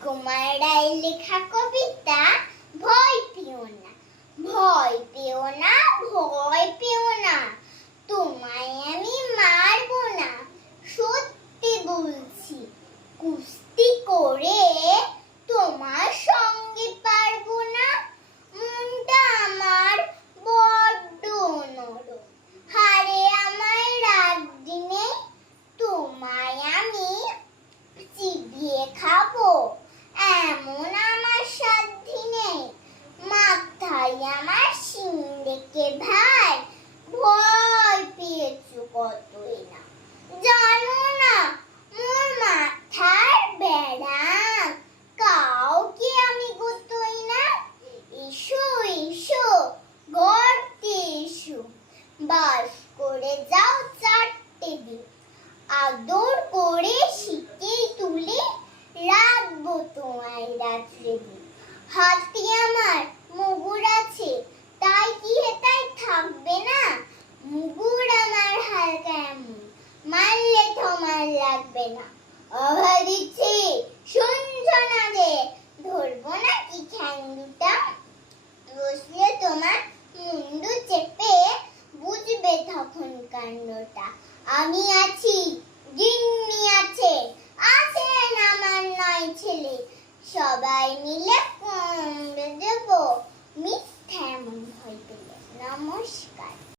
কুমার রায়ের লেখা কবিতা ভয় পেও না। ভয় পেও না ভয় পেও না তোমায় আমি মারবো না সত্যি বলছি কুস্তি করে তোমার সঙ্গে পারব না মনটা আমার বড্ড নরম হারে আমায় রাত দিনে তোমায় আমি চিবিয়ে খাব এমন আমার সাধ্যি নেই মাথায় আমার শিং ডেকে ভাই, ভয় পেয়েছ কতই না? জানো না, মোর মাথার বেড়া কাউকে আমি গতই না। এসো এসো, গর্তে এসো। বাস করে যাও চারটে দিন। আদর করে শীতে তুলে রাখব তোমায় রাত্রে দিন। হাতে আমার থাকবে না। শুনছ না যে? ধরবো না কি বসলে তোমার মুন্ডু চেপে বুঝবে তখন কাণ্ডটা। আমি আছি, গিন্নি আছে, আছেন আমার নয় ছেলে। সবাই মিলে কমড়ে দেব মিস এমন ভয় পেলে। নমস্কার।